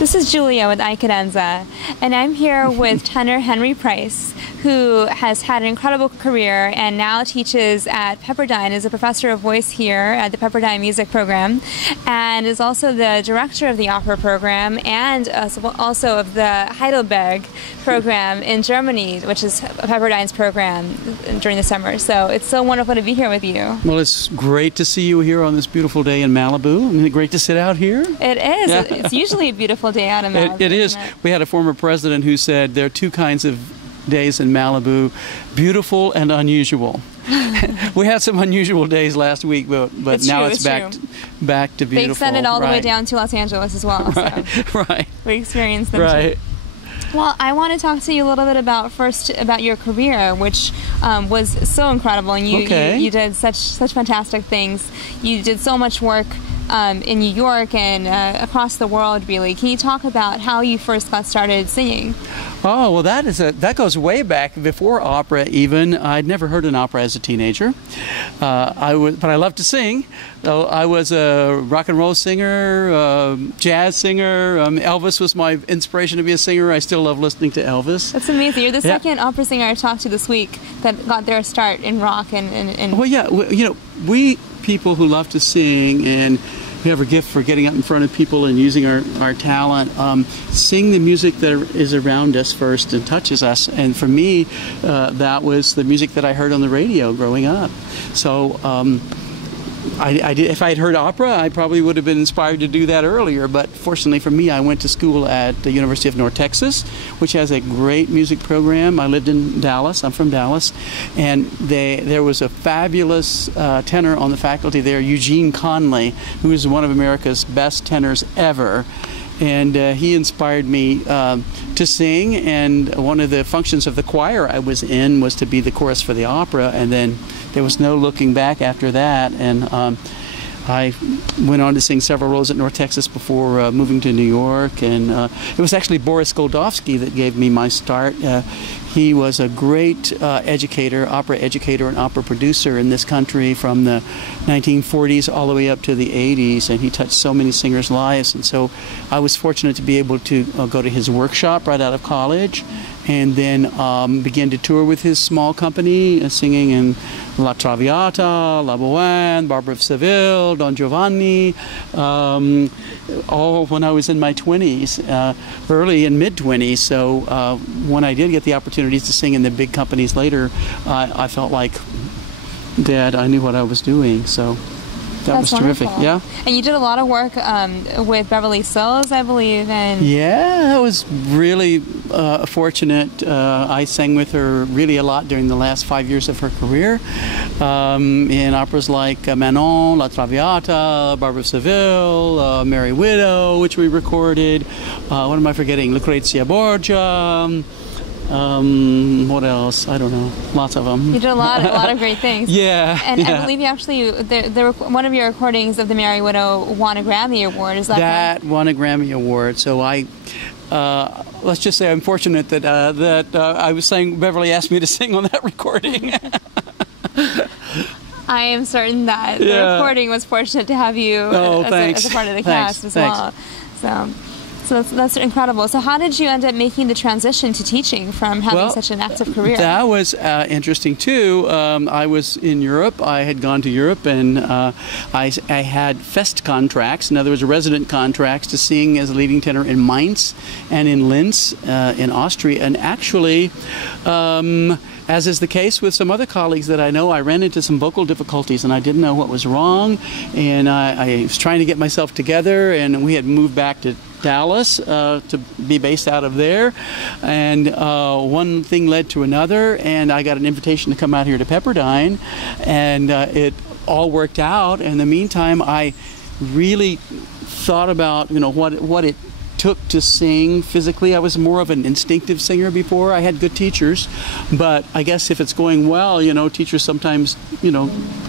This is Julia with iCadenza, and I'm here with tenor Henry Price, who has had an incredible career and now teaches at Pepperdine as a professor of voice here at the Pepperdine Music Program, and is also the director of the opera program and also of the Heidelberg program in Germany, which is Pepperdine's program during the summer. So it's so wonderful to be here with you. Well, it's great to see you here on this beautiful day in Malibu. Isn't it great to sit out here? It is. Yeah. It's usually a beautiful day out in Malibu. It is. We had a former president who said there are two kinds of days in Malibu, beautiful and unusual. We had some unusual days last week, but now it's back to beautiful. They extended all the way down to Los Angeles as well. Right, so right. We experienced them right. too. Well, I want to talk to you a little bit about your career, which was so incredible, and you did such fantastic things. You did so much work in New York and across the world, really. Can you talk about how you first got started singing? Oh, well, that goes way back before opera even. I'd never heard an opera as a teenager. But I loved to sing. I was a rock and roll singer, jazz singer. Elvis was my inspiration to be a singer. I still love listening to Elvis. That's amazing. You're the second opera singer I talked to this week that got their start in rock and Well, yeah, we people who love to sing and we have a gift for getting up in front of people and using our talent, sing the music that is around us first and touches us. And for me, that was the music that I heard on the radio growing up. So if I had heard opera, I probably would have been inspired to do that earlier. But fortunately for me, I went to school at the University of North Texas, which has a great music program. I lived in Dallas. I'm from Dallas. And there was a fabulous tenor on the faculty there, Eugene Conley, who is one of America's best tenors ever. And he inspired me to sing, and one of the functions of the choir I was in was to be the chorus for the opera, and then there was no looking back after that. And I went on to sing several roles at North Texas before moving to New York, and it was actually Boris Goldovsky that gave me my start. He was a great educator, opera educator and opera producer in this country from the 1940s all the way up to the 80s, and he touched so many singers' lives. And so I was fortunate to be able to go to his workshop right out of college, and then began to tour with his small company, singing in La Traviata, La Bohème, Barbara of Seville, Don Giovanni, all when I was in my 20s, early and mid-20s. So when I did get the opportunities to sing in the big companies later, I felt like that I knew what I was doing. So That's was terrific. Wonderful. Yeah. And you did a lot of work with Beverly Sills, I believe. And yeah, I was really fortunate. I sang with her really a lot during the last 5 years of her career in operas like Manon, La Traviata, Barbara of Seville, Merry Widow, which we recorded. What am I forgetting? Lucrezia Borgia. What else? I don't know. Lots of them. You did a lot of great things. Yeah. And yeah. I believe you actually, one of your recordings of the Merry Widow won a Grammy Award. Is that correct? That won a Grammy Award. So let's just say I'm fortunate that I was saying Beverly asked me to sing on that recording. I am certain that the recording was fortunate to have you as a part of the cast as well. So that's incredible. So how did you end up making the transition to teaching from having such an active career? That was interesting too. I was in Europe. I had gone to Europe, and I had Fest contracts, in other words, resident contracts to sing as a leading tenor in Mainz and in Linz in Austria. And actually, as is the case with some other colleagues that I know, I ran into some vocal difficulties and I didn't know what was wrong. And I was trying to get myself together, and we had moved back to Dallas to be based out of there, and one thing led to another, and I got an invitation to come out here to Pepperdine, and it all worked out. In the meantime, I really thought about what it took to sing physically. I was more of an instinctive singer before. I had good teachers, but I guess if it's going well, teachers sometimes,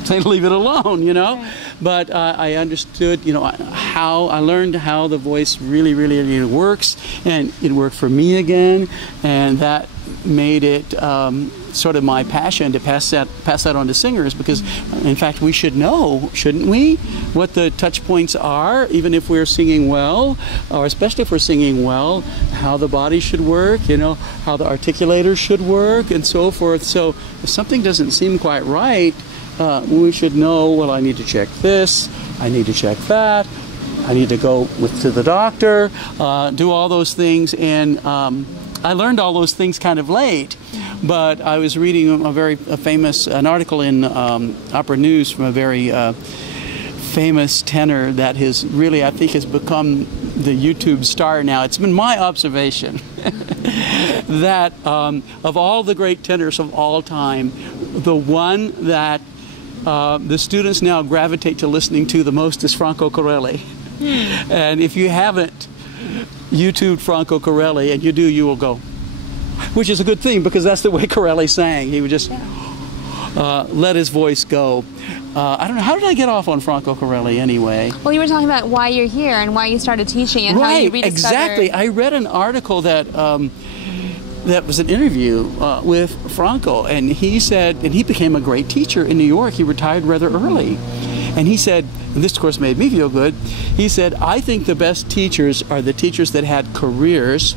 say leave it alone, Right. But I understood, I learned how the voice really, really, really works, and it worked for me again, and that made it sort of my passion to pass that on to singers, because in fact we should know, shouldn't we, what the touch points are, even if we're singing well, or especially if we're singing well, how the body should work, you know, how the articulators should work and so forth. So if something doesn't seem quite right, we should know, well, I need to check this, I need to check that, I need to go to the doctor, do all those things. And I learned all those things kind of late, but I was reading an article in Opera News from a very famous tenor that has really, I think, has become the YouTube star now. It's been my observation that of all the great tenors of all time, the one that the students now gravitate to listening to the most is Franco Corelli. And if you haven't YouTubed Franco Corelli, and you do, you will go. Which is a good thing, because that's the way Corelli sang. He would just let his voice go. I don't know, how did I get off on Franco Corelli anyway? Well, you were talking about why you're here and why you started teaching and how you rediscovered... Exactly. I read an article that that was an interview with Franco, and he said, and he became a great teacher in New York. He retired rather early. And he said, and this of course made me feel good, he said, I think the best teachers are the teachers that had careers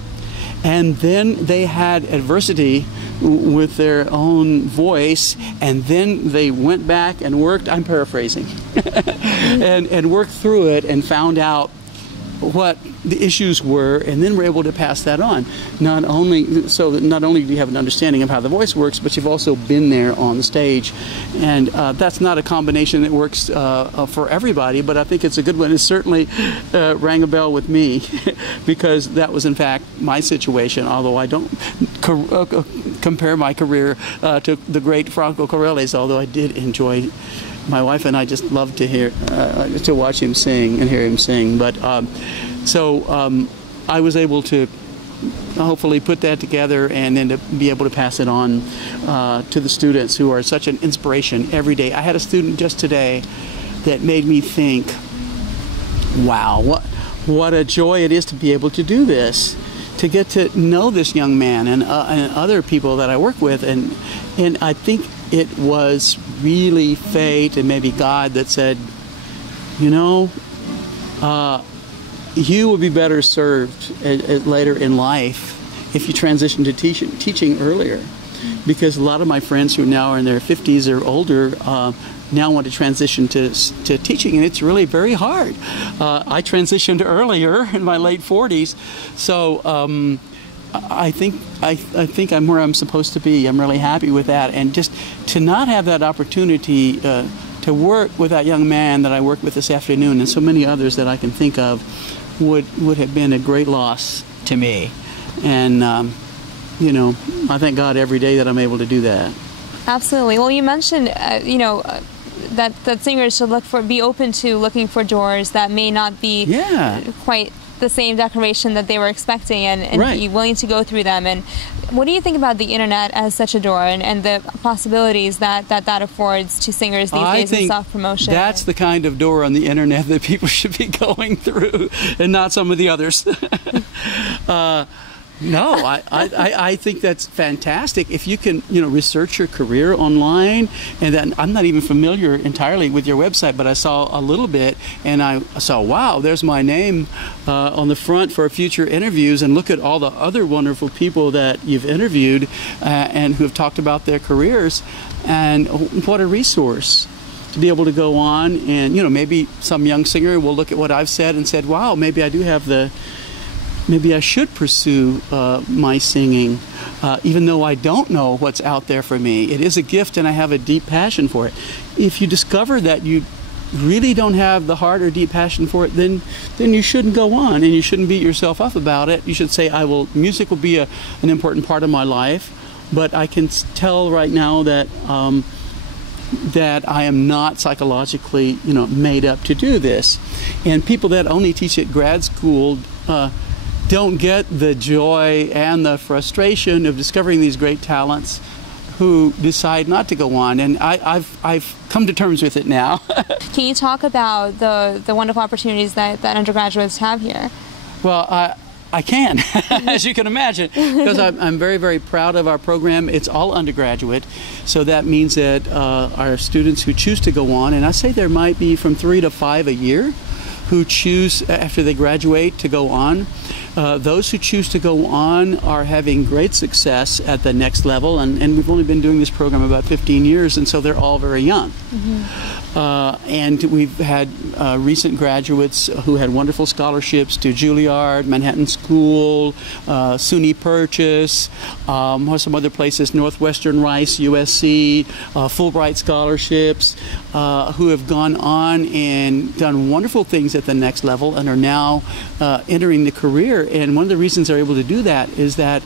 and then they had adversity with their own voice, and then they went back and worked, I'm paraphrasing, and worked through it and found out what the issues were, and then we're able to pass that on. Not only do you have an understanding of how the voice works, but you've also been there on the stage. And that's not a combination that works for everybody, but I think it's a good one. It certainly rang a bell with me because that was in fact my situation, although I don't compare my career to the great Franco Corelli's, although I did enjoy. My wife and I just loved to watch him sing and hear him sing. But I was able to hopefully put that together and then to be able to pass it on to the students who are such an inspiration every day. I had a student just today that made me think, wow, what a joy it is to be able to do this, to get to know this young man and other people that I work with, and I think it was really fate and maybe God that said, you know, you will be better served later in life if you transition to teaching earlier, because a lot of my friends who now are in their 50s or older now want to transition to teaching, and it's really very hard. I transitioned earlier in my late 40s, so I think I'm where I'm supposed to be. I'm really happy with that, and just to not have that opportunity to work with that young man that I worked with this afternoon, and so many others that I can think of, would have been a great loss to me. And you know, I thank God every day that I'm able to do that. Absolutely. Well, you mentioned that singers should be open to looking for doors that may not be quite the same decoration that they were expecting, and right. Be willing to go through them. And what do you think about the internet as such a door, and the possibilities that affords to singers these days in self-promotion? That's the kind of door on the internet that people should be going through, and not some of the others. No, I think that's fantastic. If you can, you know, research your career online, and then I'm not even familiar entirely with your website, but I saw a little bit, and I saw, wow, there's my name on the front for future interviews, and look at all the other wonderful people that you've interviewed and who have talked about their careers, and what a resource to be able to go on, and, you know, maybe some young singer will look at what I've said and said, wow, maybe I do have maybe I should pursue my singing, even though I don't know what's out there for me. It is a gift, and I have a deep passion for it. If you discover that you really don't have the heart or deep passion for it, then you shouldn't go on, and you shouldn't beat yourself up about it. You should say, music will be an important part of my life, but I can tell right now that that I am not psychologically, you know, made up to do this. And people that only teach at grad school don't get the joy and the frustration of discovering these great talents who decide not to go on. And I've come to terms with it now. Can you talk about the wonderful opportunities that undergraduates have here? Well, I can, as you can imagine, because I'm very, very proud of our program. It's all undergraduate, so that means that our students who choose to go on, and I say there might be from 3 to 5 a year, who choose after they graduate to go on. Those who choose to go on are having great success at the next level, and we've only been doing this program about 15 years, and so they're all very young. And we've had recent graduates who had wonderful scholarships to Juilliard, Manhattan School, SUNY Purchase, or some other places, Northwestern Rice, USC, Fulbright scholarships, who have gone on and done wonderful things at the next level and are now entering the career. And one of the reasons they're able to do that is that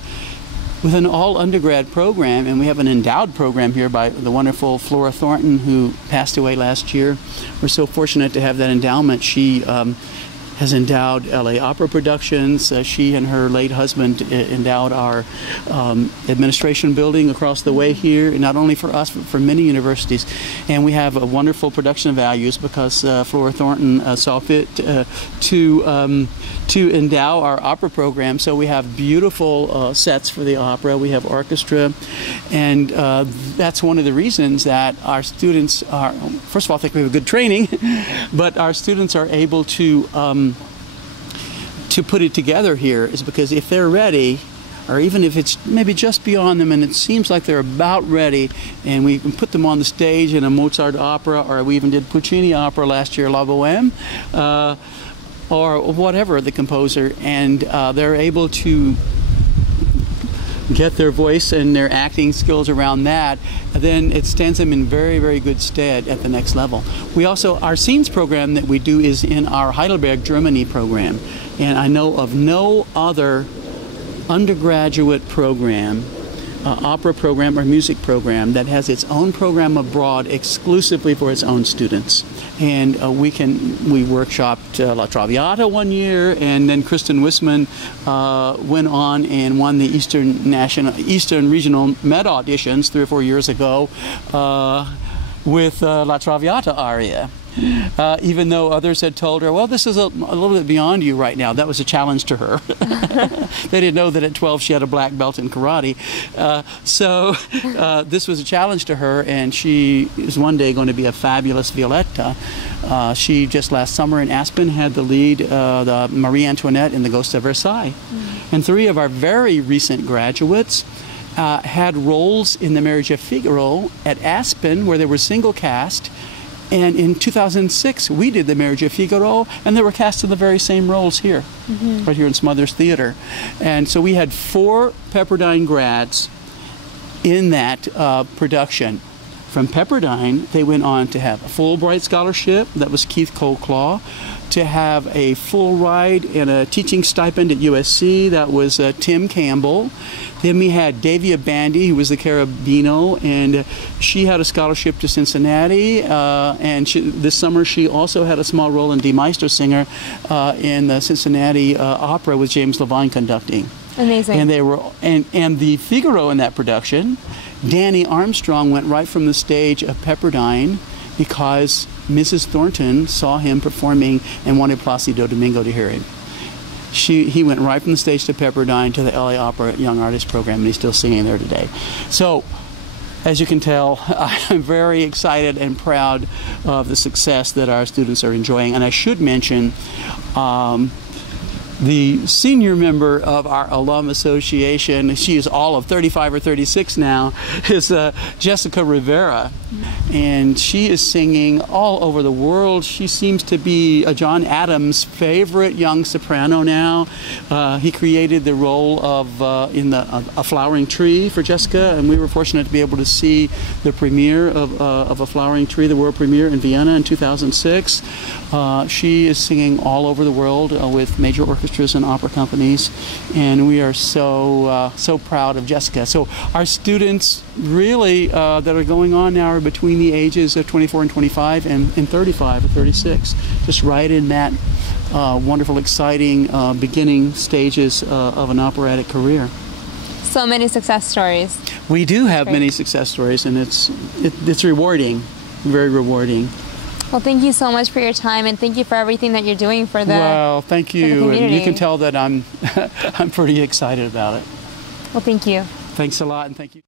with an all-undergrad program, and we have an endowed program here by the wonderful Flora Thornton, who passed away last year. We're so fortunate to have that endowment. She has endowed LA Opera Productions. She and her late husband endowed our administration building across the way here, not only for us, but for many universities. And we have a wonderful production values because Flora Thornton saw fit to endow our opera program. So we have beautiful sets for the opera. We have orchestra, and that's one of the reasons that our students are, first of all, I think we have a good training, but our students are able to put it together here is because if they're ready, or even if it's maybe just beyond them and it seems like they're about ready, and we can put them on the stage in a Mozart opera, or we even did Puccini opera last year, La Boheme, or whatever the composer, and they're able to get their voice and their acting skills around that, then it stands them in very, very good stead at the next level. We also, our scenes program that we do is in our Heidelberg, Germany program, and I know of no other undergraduate program, opera program or music program that has its own program abroad exclusively for its own students. And we workshopped La Traviata one year, and then Kristen Wisman went on and won the Eastern Regional Med auditions 3 or 4 years ago with La Traviata aria. Even though others had told her, well, this is a little bit beyond you right now. That was a challenge to her. They didn't know that at 12 she had a black belt in karate. So this was a challenge to her, and she is one day going to be a fabulous Violetta. She just last summer in Aspen had the lead, the Marie Antoinette in The Ghost of Versailles. And 3 of our very recent graduates had roles in The Marriage of Figaro at Aspen, where they were single cast. And in 2006, we did The Marriage of Figaro, and they were cast in the very same roles here, right here in Smothers Theater. And so we had 4 Pepperdine grads in that production. From Pepperdine, they went on to have a Fulbright scholarship, that was Keith Cole-Claw, to have a full ride and a teaching stipend at USC, that was Tim Campbell. Then we had Davia Bandy, who was the Carabino, and she had a scholarship to Cincinnati, and this summer she also had a small role in Die Meistersinger in the Cincinnati opera with James Levine conducting. Amazing. And they were, and the Figaro in that production, Danny Armstrong went right from the stage of Pepperdine because Mrs. Thornton saw him performing and wanted Placido Domingo to hear him. He went right from the stage to Pepperdine to the LA Opera Young Artist Program, and he's still singing there today. So, as you can tell, I'm very excited and proud of the success that our students are enjoying. And I should mention, the senior member of our alum association, she is all of 35 or 36 now, is Jessica Rivera. And she is singing all over the world. She seems to be John Adams' favorite young soprano now. He created the role of in A Flowering Tree for Jessica, and we were fortunate to be able to see the premiere of A Flowering Tree, the world premiere in Vienna in 2006. She is singing all over the world with major orchestras and opera companies, and we are so proud of Jessica. So our students really that are going on now are between the ages of 24 and 25 and 35 or 36, just right in that wonderful, exciting beginning stages of an operatic career. So many success stories. We do have many success stories, and it's rewarding, very rewarding. Well, thank you so much for your time, and thank you for everything that you're doing for the Well, thank you. community. And you can tell that I'm I'm pretty excited about it. Well, thank you. Thanks a lot, and thank you.